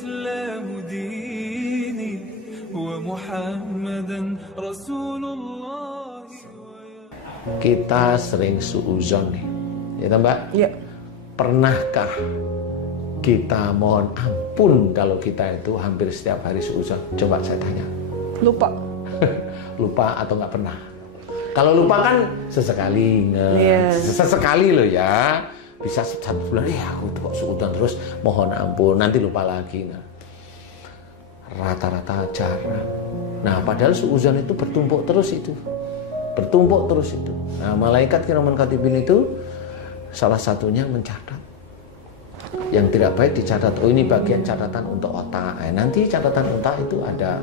الإسلام ديني ومحمدا رسول الله. Kita sering suudzon nih, ya Mbak? Iya. Pernahkah kita mohon ampun kalau kita itu hampir setiap hari suudzon? Coba saya tanya. Lupa. Lupa atau nggak pernah? Kalau lupa kan sesekali, sesekali loh ya. Bisa satu bulan, aku tuh kok suudzon terus mohon ampun, nanti lupa lagi. Nah, rata-rata jarang. Nah, padahal suudzon itu bertumpuk terus itu. Bertumpuk terus itu. Nah, malaikat kiraman katibin itu salah satunya mencatat. Yang tidak baik dicatat. Oh, ini bagian catatan untuk otak. Nanti catatan otak itu ada.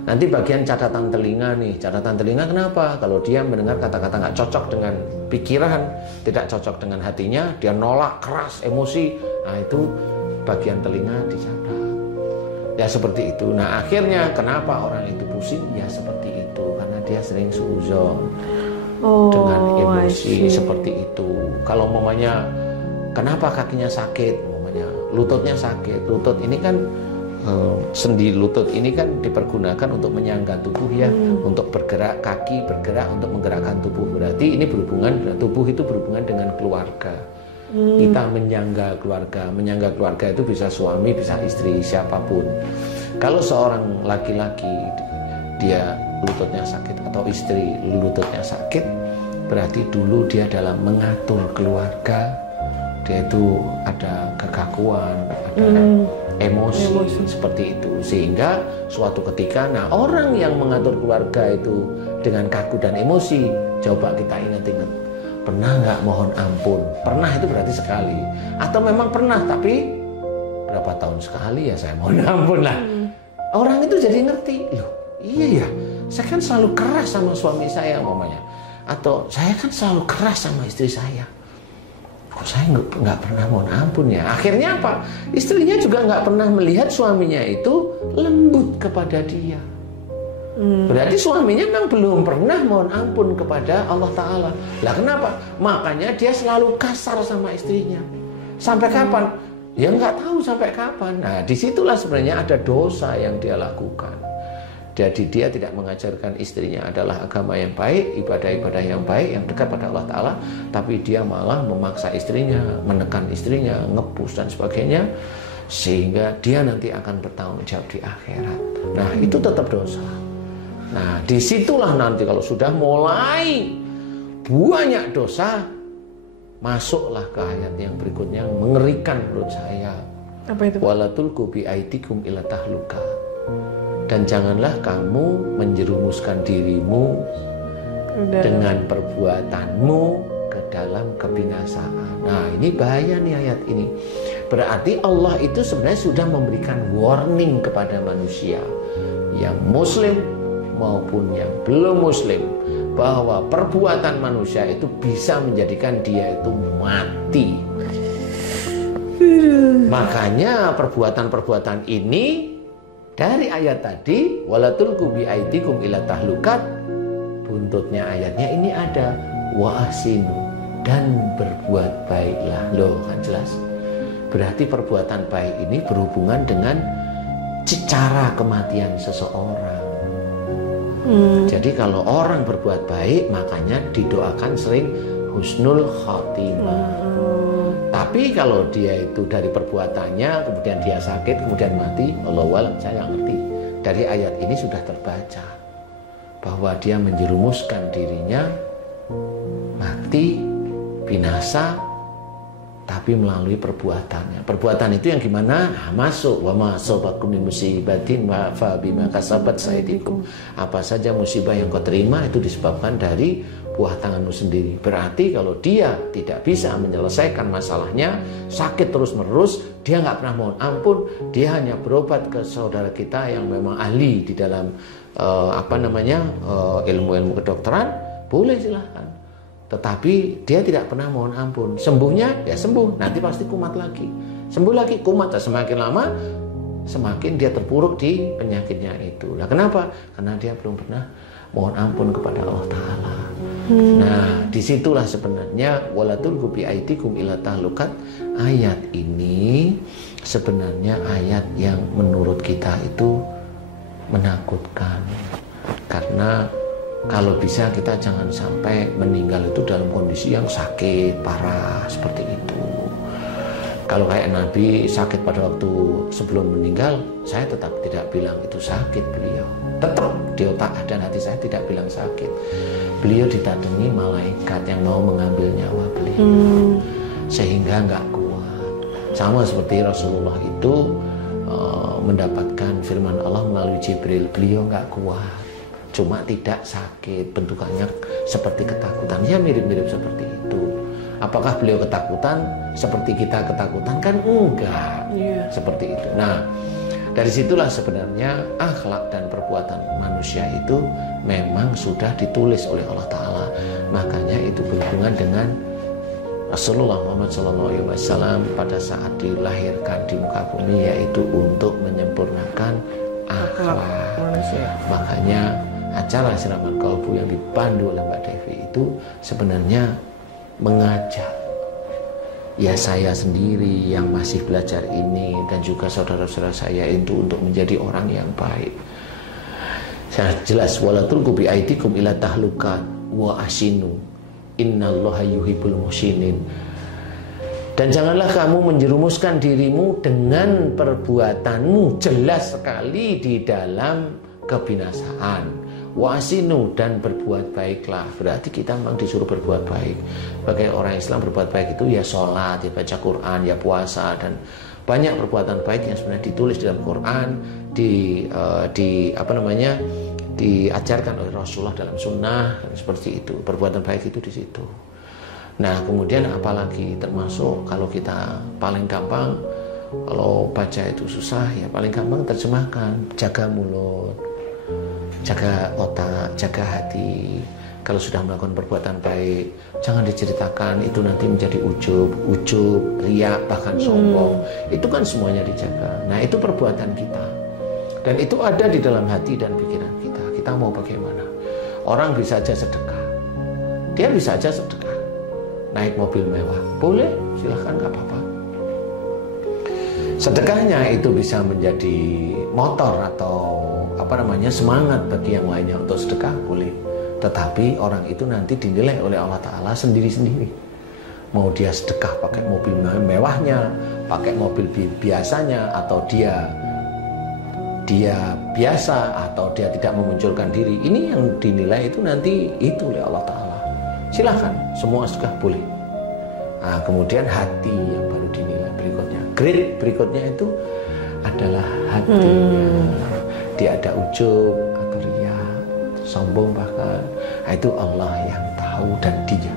Nanti bagian catatan telinga nih. Catatan telinga kenapa? Kalau dia mendengar kata-kata nggak cocok dengan pikiran, tidak cocok dengan hatinya, dia nolak keras, emosi. Nah, itu bagian telinga dicatat. Ya seperti itu. Nah, akhirnya kenapa orang itu pusing? Ya seperti itu. Karena dia sering suudzon dengan emosi seperti itu. Kalau mamanya kenapa kakinya sakit? Mamanya lututnya sakit. Lutut ini kan sendi lutut ini kan dipergunakan untuk menyangga tubuh ya, untuk bergerak, kaki bergerak untuk menggerakkan tubuh. Berarti ini berhubungan, tubuh itu berhubungan dengan keluarga. Kita menyangga keluarga itu bisa suami, bisa istri, siapapun. Kalau seorang laki-laki dia lututnya sakit atau istri lututnya sakit, berarti dulu dia dalam mengatur keluarga, dia itu ada kekakuan, ada emosi seperti itu, sehingga suatu ketika, nah orang yang mengatur keluarga itu dengan kaku dan emosi, coba kita ingat-ingat, pernah nggak mohon ampun? Pernah itu berarti sekali, atau memang pernah tapi berapa tahun sekali ya saya mohon ampun lah. Orang itu jadi ngerti, loh iya ya, saya kan selalu keras sama suami saya umpamanya, atau saya kan selalu keras sama istri saya. Kok saya nggak pernah mohon ampun ya? Akhirnya apa? Istrinya juga nggak pernah melihat suaminya itu lembut kepada dia. Berarti suaminya memang belum pernah mohon ampun kepada Allah Ta'ala. Lah kenapa? Makanya dia selalu kasar sama istrinya. Sampai kapan? Ya nggak tahu sampai kapan. Nah disitulah sebenarnya ada dosa yang dia lakukan. Jadi dia tidak mengajarkan istrinya adalah agama yang baik, ibadah-ibadah yang baik, yang dekat pada Allah Ta'ala, tapi dia malah memaksa istrinya, menekan istrinya, ngepush dan sebagainya, sehingga dia nanti akan bertanggung jawab di akhirat. Nah itu tetap dosa. Nah disitulah nanti kalau sudah mulai banyak dosa, masuklah ke ayat yang berikutnya yang mengerikan menurut saya. Apa itu? Wala tulqu bi aidikum ila tahluka. Dan janganlah kamu menjerumuskan dirimu dengan perbuatanmu ke dalam kebinasaan. Nah ini bahaya nih ayat ini. Berarti Allah itu sebenarnya sudah memberikan warning kepada manusia yang muslim maupun yang belum muslim, bahwa perbuatan manusia itu bisa menjadikan dia itu mati. Makanya perbuatan-perbuatan ini dari ayat tadi, walatulqu bi aidikum ila tahlukat, buntutnya ayatnya ini ada wa ahsinu, dan berbuat baiklah. Loh kan jelas. Berarti perbuatan baik ini berhubungan dengan cara kematian seseorang. Jadi kalau orang berbuat baik, makanya didoakan sering husnul khotimah. Tapi kalau dia itu dari perbuatannya, kemudian dia sakit, kemudian mati, Allahu a'lam, saya nggak ngerti. Dari ayat ini sudah terbaca bahwa dia menjerumuskan dirinya mati, binasa, tapi melalui perbuatannya. Perbuatan itu yang gimana? Nah, masuk wa ma asabakum min musibatin wa fa bima kasabat saydikum. Apa saja musibah yang kau terima itu disebabkan dari buah tanganmu sendiri. Berarti kalau dia tidak bisa menyelesaikan masalahnya, sakit terus-menerus, dia nggak pernah mohon ampun, dia hanya berobat ke saudara kita yang memang ahli di dalam ilmu-ilmu kedokteran, boleh silahkan. Tetapi dia tidak pernah mohon ampun. Sembuhnya ya sembuh, nanti pasti kumat lagi. Sembuh lagi kumat, semakin lama semakin dia terpuruk di penyakitnya itu. Nah kenapa? Karena dia belum pernah mohon ampun kepada Allah Ta'ala. Nah, disitulah sebenarnya walatul bi aidikum ila tahlukat. Ayat ini sebenarnya ayat yang menurut kita itu menakutkan. Karena kalau bisa kita jangan sampai meninggal itu dalam kondisi yang sakit parah seperti itu. Kalau kayak Nabi sakit pada waktu sebelum meninggal, saya tetap tidak bilang itu sakit beliau. Tetap di otak dan hati saya tidak bilang sakit. Beliau ditadangi malaikat yang mau mengambil nyawa beliau. Sehingga nggak kuat. Sama seperti Rasulullah itu mendapatkan firman Allah melalui Jibril. Beliau nggak kuat. Cuma tidak sakit. Bentukannya seperti ketakutan. Ya mirip-mirip seperti itu. Apakah beliau ketakutan seperti kita ketakutan? Kan enggak. Seperti itu. Nah, dari situlah sebenarnya akhlak dan perbuatan manusia itu memang sudah ditulis oleh Allah Ta'ala. Makanya itu berhubungan dengan Rasulullah Muhammad SAW pada saat dilahirkan di muka bumi, yaitu untuk menyempurnakan akhlak manusia. Makanya acara Siraman Kolbu yang dipandu oleh Mbak Devi itu sebenarnya mengajak ya saya sendiri yang masih belajar ini dan juga saudara-saudara saya itu untuk menjadi orang yang baik. Saya jelas wala tulqu bi aidikum ila tahlukat wa asinu innallaha yuhibbul muhsinin. Dan janganlah kamu menjerumuskan dirimu dengan perbuatanmu, jelas sekali di dalam kebinasaan. Wasinu, dan berbuat baiklah. Berarti kita memang disuruh berbuat baik. Sebagai orang Islam berbuat baik itu ya sholat, ya baca Quran, ya puasa, dan banyak perbuatan baik yang sebenarnya ditulis dalam Quran, diajarkan oleh Rasulullah dalam sunnah, seperti itu. Perbuatan baik itu di situ. Nah, kemudian apalagi termasuk kalau kita paling gampang, kalau baca itu susah, ya paling gampang terjemahkan, jaga mulut, jaga otak, jaga hati. Kalau sudah melakukan perbuatan baik, jangan diceritakan, itu nanti menjadi ujub, riya, bahkan sombong. Itu kan semuanya dijaga. Nah, itu perbuatan kita. Dan itu ada di dalam hati dan pikiran kita. Kita mau bagaimana? Orang bisa aja sedekah. Dia bisa aja sedekah. Naik mobil mewah. Boleh, silahkan, gak apa-apa. Sedekahnya itu bisa menjadi motor atau semangat bagi yang lainnya untuk sedekah, boleh. Tetapi orang itu nanti dinilai oleh Allah Ta'ala sendiri-sendiri. Mau dia sedekah pakai mobil mewahnya, pakai mobil biasanya, atau dia biasa, atau dia tidak memunculkan diri. Ini yang dinilai itu nanti itu oleh Allah Ta'ala. Silahkan, semua sedekah boleh. Nah, kemudian hati yang baru dinilai berikutnya. Grade berikutnya itu adalah hatinya. Dia ada ujub atau riya, sombong bahkan. Nah, itu Allah yang tahu dan Dia